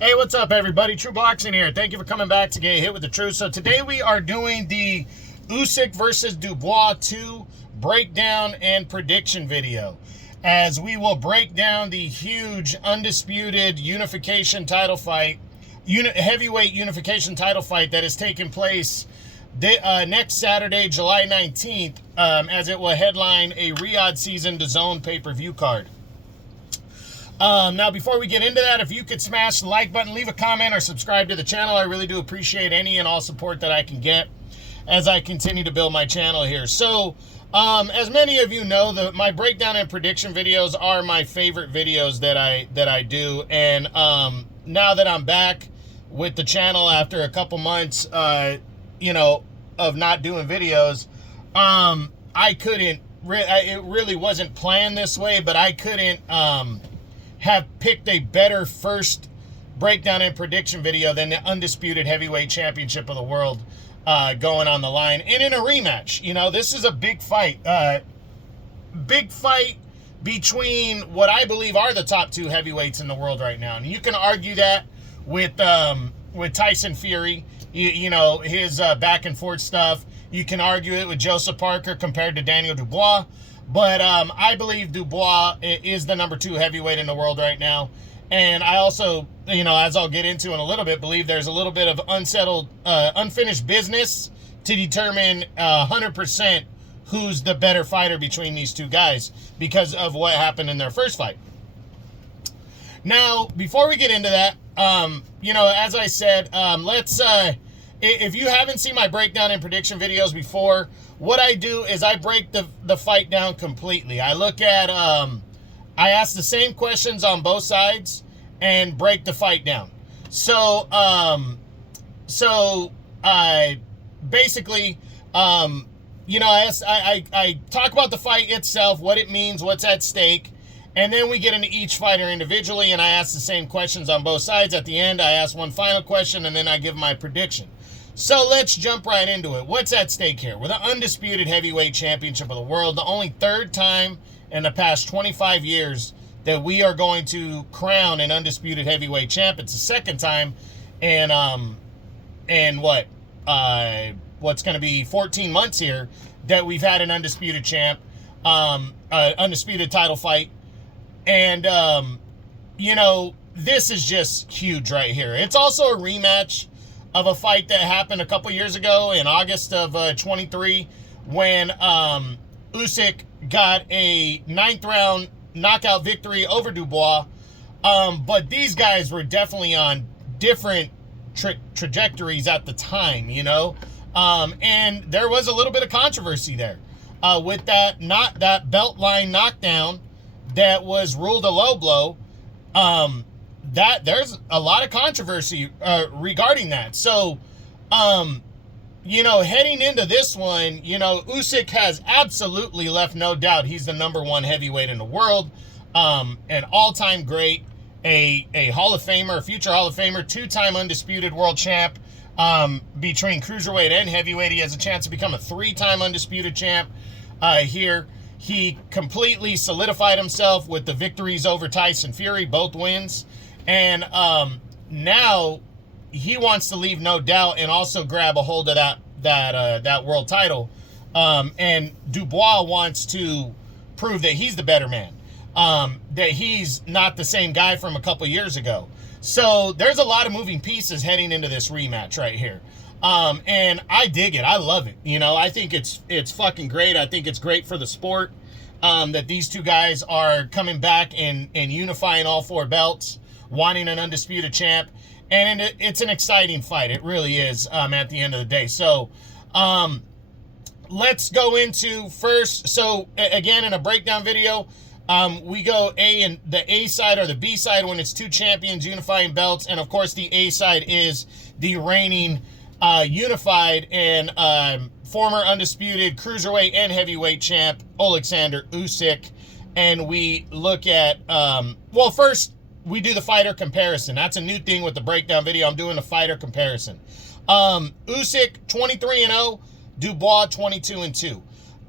Hey, what's up, everybody? True Boxing here. Thank you for coming back to Get Hit with the Truth. So today we are doing the Usyk versus Dubois 2 breakdown and prediction video, as we will break down the huge undisputed unification title fight, heavyweight unification title fight that is taking place next Saturday, July 19th, as it will headline a Riyadh season DAZN pay-per-view card. Now, before we get into that, if you could smash the like button, leave a comment, or subscribe to the channel, I really do appreciate any and all support that I can get as I continue to build my channel here. So, as many of you know, my breakdown and prediction videos are my favorite videos that I do. And now that I'm back with the channel after a couple months, of not doing videos, I couldn't. It really wasn't planned this way, but I couldn't. Have picked a better first breakdown and prediction video than the undisputed heavyweight championship of the world going on the line. And in a rematch, this is a big fight. Big fight between what I believe are the top two heavyweights in the world right now. And you can argue that with Tyson Fury, his back and forth stuff. You can argue it with Joseph Parker compared to Daniel Dubois. But I believe Dubois is the number 2 heavyweight in the world right now. And I also, as I'll get into in a little bit, believe there's a little bit of unfinished business to determine 100% who's the better fighter between these two guys because of what happened in their first fight. Now, before we get into that, as I said, if you haven't seen my breakdown and prediction videos before, what I do is I break the fight down completely. I look at, I ask the same questions on both sides and break the fight down. So I basically, I talk about the fight itself, what it means, what's at stake, and then we get into each fighter individually, and I ask the same questions on both sides. At the end, I ask one final question, and then I give my prediction. So let's jump right into it. What's at stake here? We're the undisputed heavyweight championship of the world, the only third time in the past 25 years that we are going to crown an undisputed heavyweight champ. It's the second time in what's going to be 14 months here that we've had an undisputed champ, undisputed title fight. And, this is just huge right here. It's also a rematch of a fight that happened a couple years ago in August of 23 when Usyk got a 9th round knockout victory over Dubois. But these guys were definitely on different trajectories at the time, and there was a little bit of controversy there with that belt line knockdown that was ruled a low blow. That there's a lot of controversy regarding that. So, heading into this one, Usyk has absolutely left no doubt he's the number 1 heavyweight in the world, an all-time great, a Hall of Famer, a future Hall of Famer, 2-time undisputed world champ. Between cruiserweight and heavyweight, he has a chance to become a 3-time undisputed champ here. He completely solidified himself with the victories over Tyson Fury, both wins. And now he wants to leave no doubt and also grab a hold of that world title. And Dubois wants to prove that he's the better man, that he's not the same guy from a couple years ago. So there's a lot of moving pieces heading into this rematch right here. And I dig it. I love it. I think it's fucking great. I think it's great for the sport that these two guys are coming back and unifying all 4 belts, wanting an undisputed champ, and it's an exciting fight. It really is at the end of the day. So let's go into first. So again, in a breakdown video, we go the A side or the B side when it's 2 champions unifying belts, and of course the A side is the reigning unified and former undisputed cruiserweight and heavyweight champ Alexander Usyk. And we look at first we do the fighter comparison. That's a new thing with the breakdown video. I'm doing a fighter comparison. Usyk 23-0, Dubois 22-2.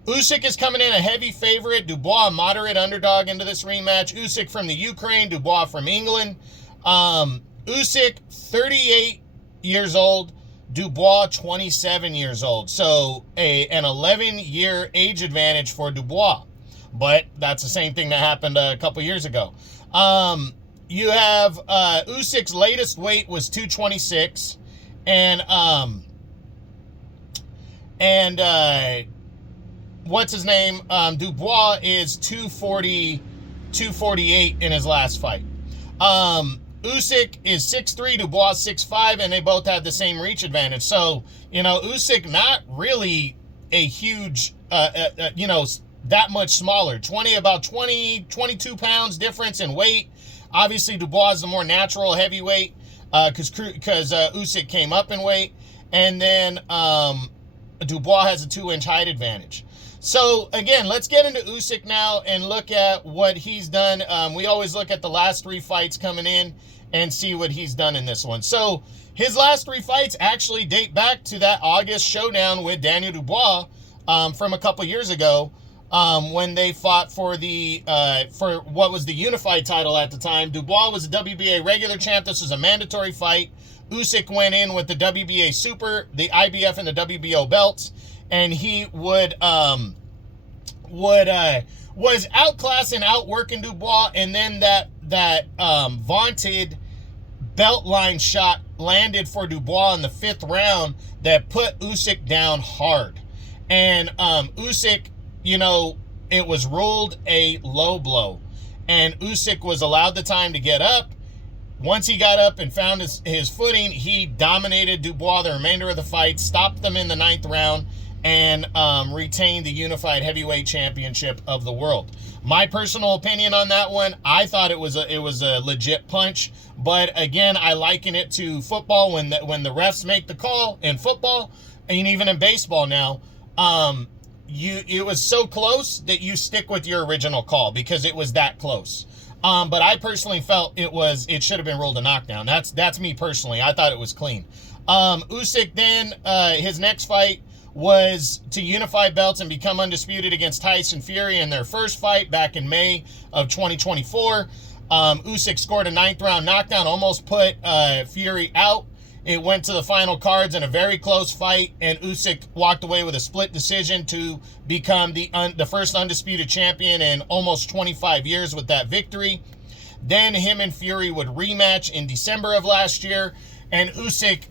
Usyk is coming in a heavy favorite. Dubois a moderate underdog into this rematch. Usyk from the Ukraine, Dubois from England. Usyk, 38 years old. Dubois, 27 years old. So an 11-year age advantage for Dubois. But that's the same thing that happened a couple years ago. You have Usyk's latest weight was 226. And what's his name? Dubois is 248 in his last fight. Usyk is 6'3", Dubois 6'5", and they both have the same reach advantage. So, Usyk not really a huge, that much smaller. 22 pounds difference in weight. Obviously, Dubois is the more natural heavyweight because Usyk came up in weight. And then Dubois has a 2-inch height advantage. So, again, let's get into Usyk now and look at what he's done. We always look at the last 3 fights coming in and see what he's done in this one. So, his last 3 fights actually date back to that August showdown with Daniel Dubois from a couple years ago when they fought for what was the Unified title at the time. Dubois was a WBA regular champ. This was a mandatory fight. Usyk went in with the WBA Super, the IBF, and the WBO belts. And he was outclassing and outworking Dubois, and then that vaunted belt line shot landed for Dubois in the 5th round that put Usyk down hard. And Usyk, it was ruled a low blow, and Usyk was allowed the time to get up. Once he got up and found his footing, he dominated Dubois the remainder of the fight, stopped them in the 9th round, and retained the Unified Heavyweight Championship of the world. My personal opinion on that one, I thought it was a legit punch, but again, I liken it to football when the refs make the call in football, and even in baseball now. It was so close that you stick with your original call because it was that close. But I personally felt it should have been ruled a knockdown. That's me personally. I thought it was clean. Usyk then his next fight was to unify belts and become undisputed against Tyson Fury in their first fight back in May of 2024. Usyk scored a 9th round knockdown, almost put Fury out. It went to the final cards in a very close fight, and Usyk walked away with a split decision to become the first undisputed champion in almost 25 years with that victory. Then him and Fury would rematch in December of last year, and Usyk,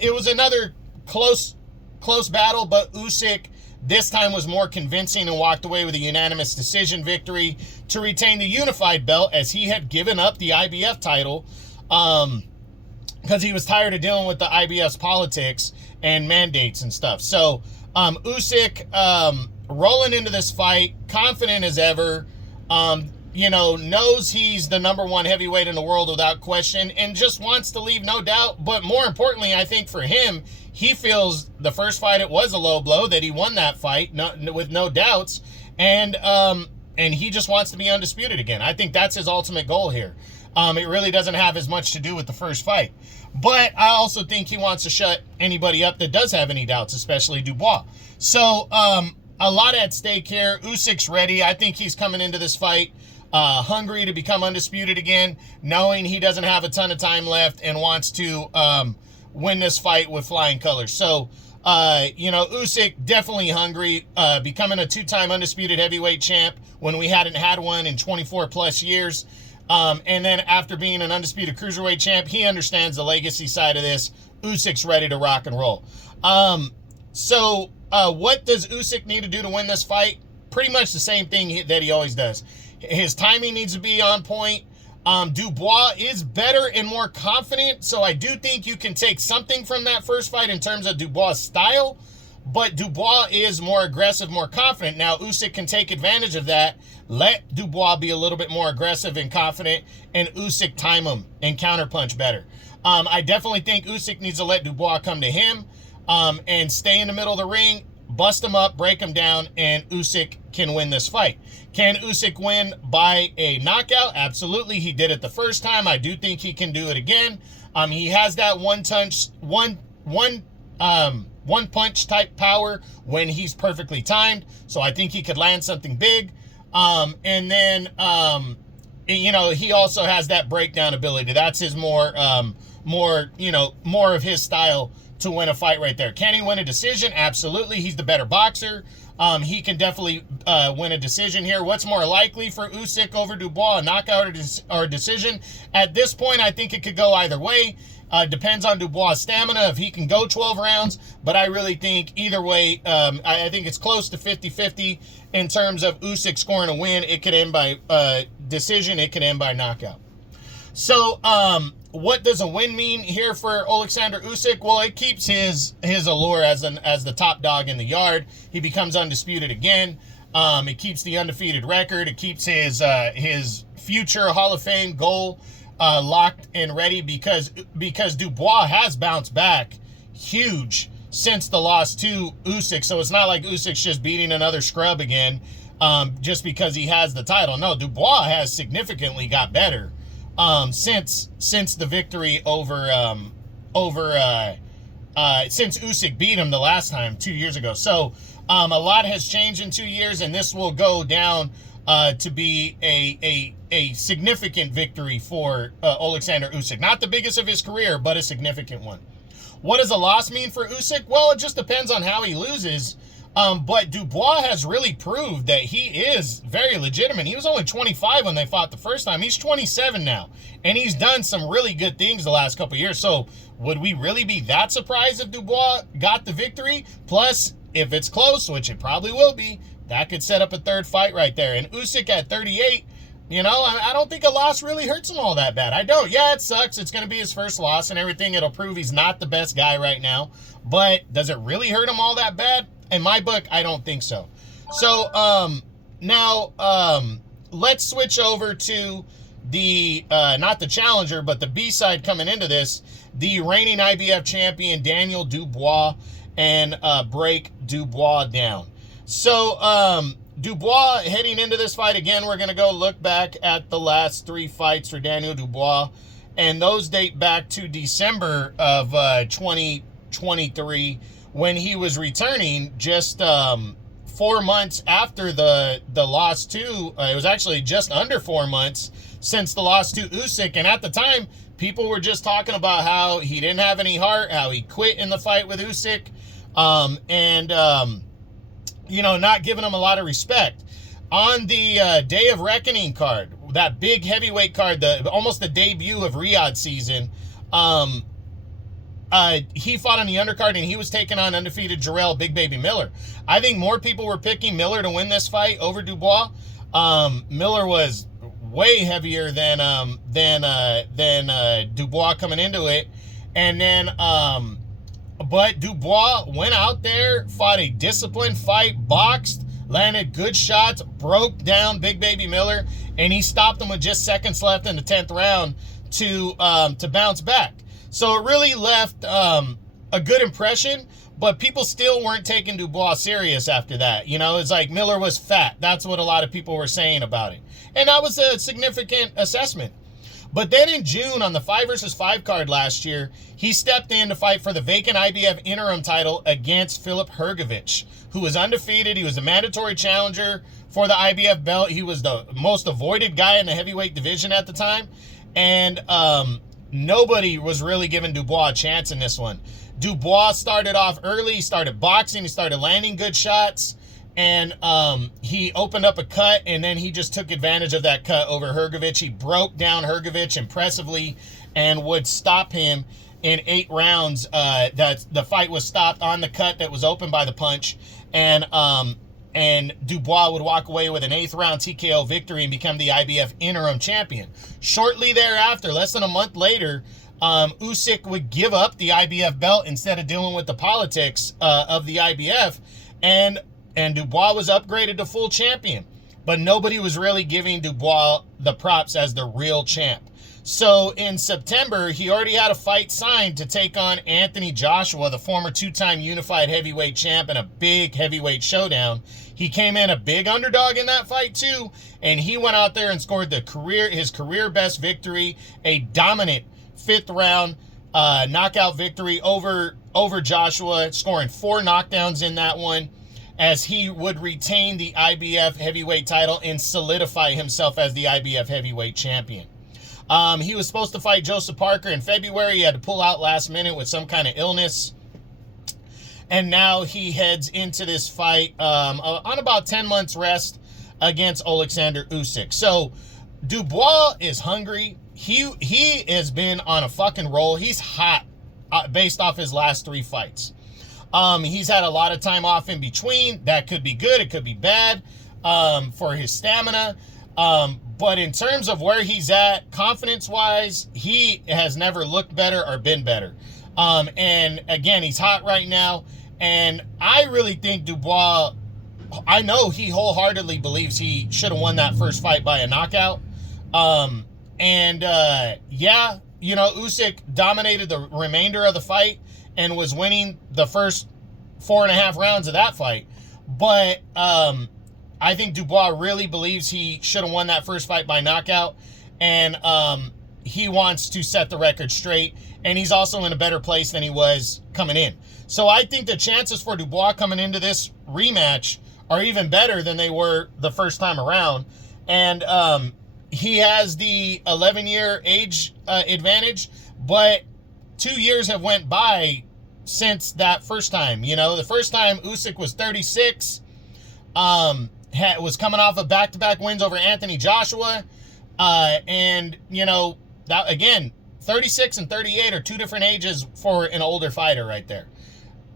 it was another close battle, but Usyk this time was more convincing and walked away with a unanimous decision victory to retain the unified belt, as he had given up the IBF title because he was tired of dealing with the IBF's politics and mandates and stuff. So Usyk rolling into this fight, confident as ever, knows he's the #1 heavyweight in the world without question, and just wants to leave no doubt. But more importantly, I think for him, he feels the first fight, it was a low blow, that he won that fight with no doubts, and he just wants to be undisputed again. I think that's his ultimate goal here. It really doesn't have as much to do with the first fight. But I also think he wants to shut anybody up that does have any doubts, especially Dubois. So a lot at stake here. Usyk's ready. I think he's coming into this fight hungry to become undisputed again, knowing he doesn't have a ton of time left and wants to win this fight with flying colors. So, Usyk definitely hungry, becoming a 2-time undisputed heavyweight champ when we hadn't had one in 24 plus years. And then after being an undisputed cruiserweight champ, he understands the legacy side of this. Usyk's ready to rock and roll. So what does Usyk need to do to win this fight? Pretty much the same thing that he always does. His timing needs to be on point. Dubois is better and more confident, so I do think you can take something from that first fight in terms of Dubois' style, but Dubois is more aggressive, more confident. Now, Usyk can take advantage of that, let Dubois be a little bit more aggressive and confident, and Usyk time him and counterpunch better. I definitely think Usyk needs to let Dubois come to him and stay in the middle of the ring, bust him up, break him down, and Usyk can win this fight. Can Usyk win by a knockout? Absolutely. He did it the first time. I do think he can do it again. He has that one punch type power when he's perfectly timed. So I think he could land something big. And then you know, he also has that breakdown ability. That's his more of his style to win a fight right there. Can he win a decision? Absolutely. He's the better boxer. He can definitely win a decision here. What's more likely for Usyk over Dubois, a knockout or decision? At this point, I think it could go either way. Depends on Dubois' stamina, if he can go 12 rounds. But I really think either way, I think it's close to 50-50 in terms of Usyk scoring a win. It could end by decision. It could end by knockout. So, what does a win mean here for Alexander Usyk? Well, it keeps his allure as the top dog in the yard. He becomes undisputed again. It keeps the undefeated record. It keeps his future Hall of Fame goal locked and ready because Dubois has bounced back huge since the loss to Usyk. So it's not like Usyk's just beating another scrub again just because he has the title. No, Dubois has significantly got better since the victory since Usyk beat him the last time 2 years ago. So a lot has changed in 2 years, and this will go down to be a significant victory for Alexander Usyk. Not the biggest of his career, but a significant one. What does a loss mean for Usyk? Well, it just depends on how he loses. But Dubois has really proved that he is very legitimate. He was only 25 when they fought the first time. He's 27 now. And he's done some really good things the last couple of years. So would we really be that surprised if Dubois got the victory? Plus, if it's close, which it probably will be, that could set up a third fight right there. And Usyk at 38, you know, I don't think a loss really hurts him all that bad. I don't. Yeah, it sucks. It's going to be his first loss and everything. It'll prove he's not the best guy right now. But does it really hurt him all that bad? In my book, I don't think so. So, now, let's switch over to the, not the challenger, but the B-side coming into this, the reigning IBF champion, Daniel Dubois, and break Dubois down. So, Dubois heading into this fight, again, we're going to go look back at the last 3 fights for Daniel Dubois, and those date back to December of 2023, when he was returning just 4 months after the loss to, it was actually just under 4 months since the loss to Usyk. And at the time, people were just talking about how he didn't have any heart, how he quit in the fight with Usyk, you know, not giving him a lot of respect. On the Day of Reckoning card, that big heavyweight card, almost the debut of Riyadh season, he fought on the undercard, and he was taking on undefeated Jarrell Big Baby Miller. I think more people were picking Miller to win this fight over Dubois. Miller was way heavier than Dubois coming into it. And then, but Dubois went out there, fought a disciplined fight, boxed, landed good shots, broke down Big Baby Miller, and he stopped him with just seconds left in the 10th round to bounce back. So it really left a good impression, but people still weren't taking Dubois serious after that. You know, it's like Miller was fat. That's what a lot of people were saying about it. And that was a significant assessment. But then in June, on the 5 versus 5 card last year, he stepped in to fight for the vacant IBF interim title against Filip Hrgović, who was undefeated. He was a mandatory challenger for the IBF belt. He was the most avoided guy in the heavyweight division at the time. And nobody was really giving Dubois a chance in this one. Dubois started off early. He started boxing. He started landing good shots. And he opened up a cut, and then he just took advantage of that cut over Hrgović. He broke down Hrgović impressively and would stop him in 8 rounds. That the fight was stopped on the cut that was opened by the punch. And Dubois would walk away with an 8th round TKO victory and become the IBF interim champion. Shortly thereafter, less than a month later, Usyk would give up the IBF belt instead of dealing with the politics of the IBF, and Dubois was upgraded to full champion. But nobody was really giving Dubois the props as the real champ. So in September, he already had a fight signed to take on Anthony Joshua, the former 2-time unified heavyweight champ, in a big heavyweight showdown. He came in a big underdog in that fight too, and he went out there and scored his career best victory, a dominant 5th round knockout victory over Joshua, scoring 4 knockdowns in that one. as he would retain the IBF heavyweight title and solidify himself as the IBF heavyweight champion. He was supposed to fight Joseph Parker in February. He had to pull out last minute with some kind of illness. And now he heads into this fight on about 10 months rest against Alexander Usyk. So Dubois is hungry. He has been on a fucking roll. He's hot based off his last 3 fights. He's had a lot of time off in between. That could be good. It could be bad for his stamina. But in terms of where he's at, confidence-wise, he has never looked better or been better. And again, he's hot right now. And I really think Dubois, I know he wholeheartedly believes he should have won that first fight by a knockout. Yeah, you know, Usyk dominated the remainder of the fight and was winning the first 4.5 rounds of that fight. But I think Dubois really believes he should have won that first fight by knockout. And he wants to set the record straight. And he's also in a better place than he was coming in. So I think the chances for Dubois coming into this rematch are even better than they were the first time around. And he has the 11-year age advantage, but 2 years have went by since that first time. You know, the first time Usyk was 36, was coming off of back-to-back wins over Anthony Joshua. And, you know, that again, 36 and 38 are 2 different ages for an older fighter right there.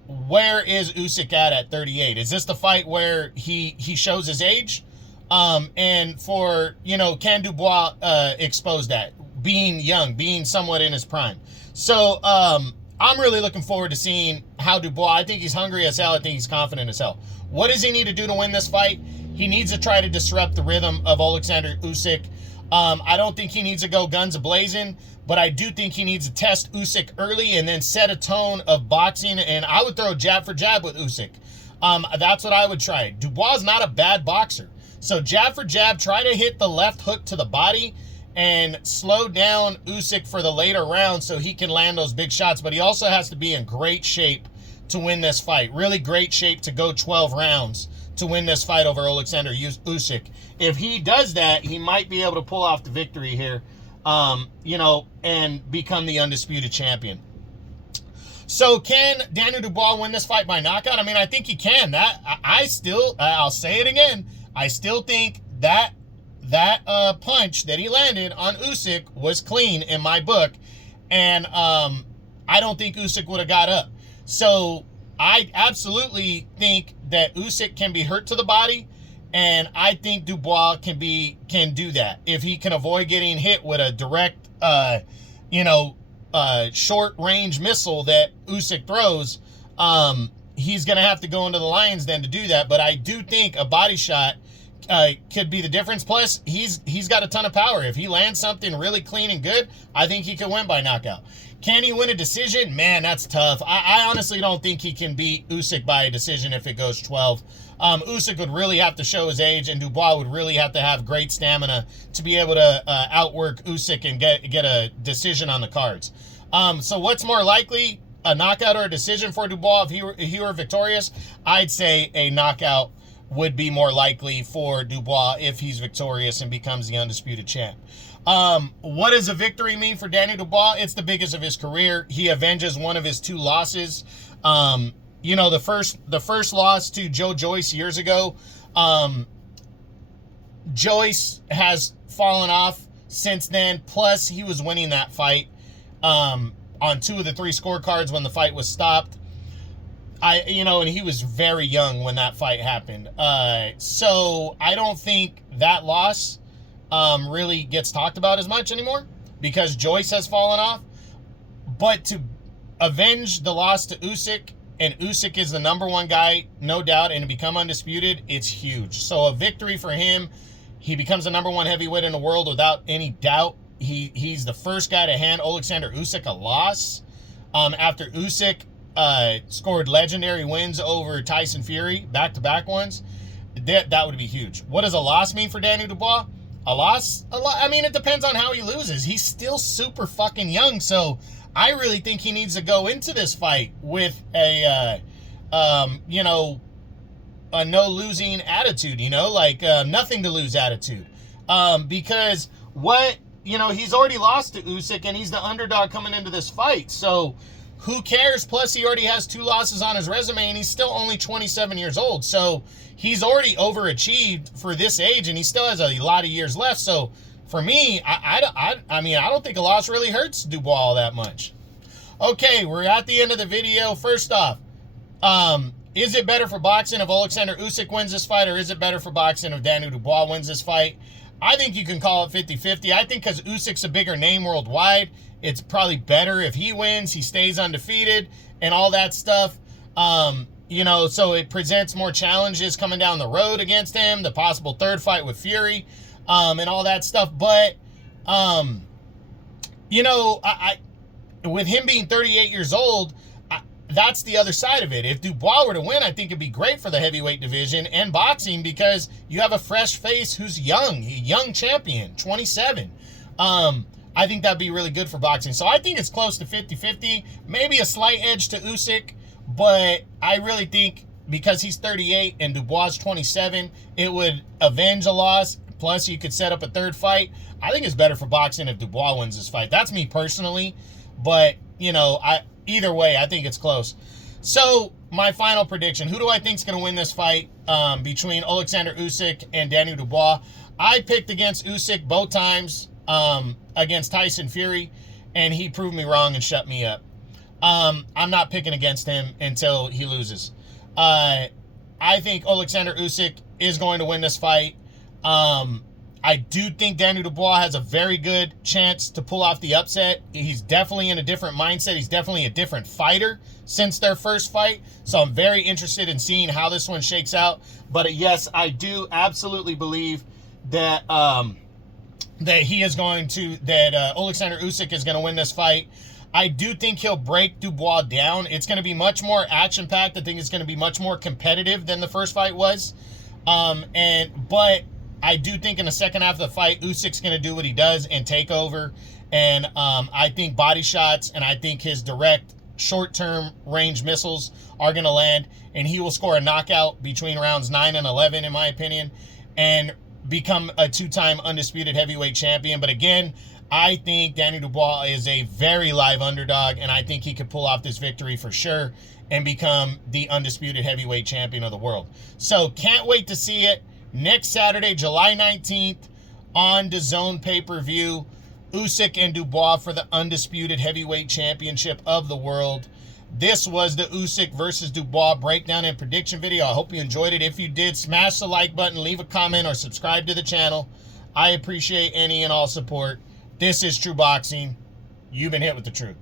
Where is Usyk at 38? Is this the fight where he shows his age? And for, you know, can Dubois expose that? Being young, being somewhat in his prime. So, I'm really looking forward to seeing how Dubois, I think he's hungry as hell. I think he's confident as hell. What does he need to do to win this fight? He needs to try to disrupt the rhythm of Alexander Usyk. I don't think he needs to go guns a-blazing, but I do think he needs to test Usyk early and then set a tone of boxing, and I would throw jab for jab with Usyk. That's what I would try. Dubois is not a bad boxer. So jab for jab, try to hit the left hook to the body and slow down Usyk for the later rounds so he can land those big shots. But he also has to be in great shape to win this fight. Really great shape to go 12 rounds to win this fight over Alexander Usyk. If he does that, he might be able to pull off the victory here, you know, and become the undisputed champion. So can Daniel Dubois win this fight by knockout? I mean, I think he can. I'll say it again. I still think that punch that he landed on Usyk was clean in my book. And I don't think Usyk would have got up. So I absolutely think that Usyk can be hurt to the body. And I think Dubois can do that. If he can avoid getting hit with a direct, short-range missile that Usyk throws, he's going to have to go into the lion's den to do that. But I do think a body shot could be the difference. Plus, he's got a ton of power. If he lands something really clean and good, I think he could win by knockout. Can he win a decision? Man, that's tough. I honestly don't think he can beat Usyk by a decision if it goes 12. Usyk would really have to show his age, and Dubois would really have to have great stamina to be able to outwork Usyk and get a decision on the cards. So what's more likely, a knockout or a decision for Dubois if he were victorious? I'd say a knockout would be more likely for Dubois if he's victorious and becomes the undisputed champ. What does a victory mean for Danny Dubois? It's the biggest of his career. He avenges one of his 2 losses. You know, the first loss to Joe Joyce years ago, Joyce has fallen off since then. Plus, he was winning that fight on 2 of the 3 scorecards when the fight was stopped. And he was very young when that fight happened. So I don't think that loss really gets talked about as much anymore because Joyce has fallen off. But to avenge the loss to Usyk, and Usyk is the #1 guy, no doubt, and to become undisputed, it's huge. So a victory for him, he becomes the #1 heavyweight in the world without any doubt. He's the first guy to hand Alexander Usyk a loss after Usyk scored legendary wins over Tyson Fury, back-to-back ones. That would be huge. What does a loss mean for Danny Dubois? I mean, it depends on how he loses. He's still super fucking young, so I really think he needs to go into this fight with a, a no losing attitude, you know, like nothing to lose attitude. Because he's already lost to Usyk and he's the underdog coming into this fight. So who cares? Plus, he already has 2 losses on his resume and he's still only 27 years old. So he's already overachieved for this age and he still has a lot of years left. So for me, I mean, I don't think a loss really hurts Dubois all that much. Okay, we're at the end of the video. First off, is it better for boxing if Alexander Usyk wins this fight, or is it better for boxing if Daniel Dubois wins this fight? I think you can call it 50-50. I think because Usyk's a bigger name worldwide, it's probably better if he wins, he stays undefeated, and all that stuff. So it presents more challenges coming down the road against him, the possible 3rd fight with Fury, and all that stuff. But, with him being 38 years old, that's the other side of it. If Dubois were to win, I think it'd be great for the heavyweight division and boxing because you have a fresh face who's young, a young champion, 27. I think that'd be really good for boxing. So I think it's close to 50-50, maybe a slight edge to Usyk, but I really think because he's 38 and Dubois 27, it would avenge a loss. Plus, you could set up a 3rd fight. I think it's better for boxing if Dubois wins this fight. That's me personally, but, either way, I think it's close. So, my final prediction. Who do I think is going to win this fight between Alexander Usyk and Daniel Dubois? I picked against Usyk both times against Tyson Fury, and he proved me wrong and shut me up. I'm not picking against him until he loses. I think Alexander Usyk is going to win this fight. I do think Daniel Dubois has a very good chance to pull off the upset. He's definitely in a different mindset. He's definitely a different fighter since their first fight. So I'm very interested in seeing how this one shakes out. But yes, I do absolutely believe that Alexander Usyk is going to win this fight. I do think he'll break Dubois down. It's going to be much more action-packed. I think it's going to be much more competitive than the first fight was. But I do think in the second half of the fight, Usyk's going to do what he does and take over. And I think body shots and I think his direct short-term range missiles are going to land. And he will score a knockout between rounds 9 and 11, in my opinion, and become a 2-time undisputed heavyweight champion. But again, I think Daniel Dubois is a very live underdog, and I think he could pull off this victory for sure and become the undisputed heavyweight champion of the world. So can't wait to see it. Next Saturday, July 19th, on DAZN pay-per-view, Usyk and Dubois for the undisputed heavyweight championship of the world. This was the Usyk versus Dubois breakdown and prediction video. I hope you enjoyed it. If you did, smash the like button, leave a comment, or subscribe to the channel. I appreciate any and all support. This is True Boxing. You've been hit with the truth.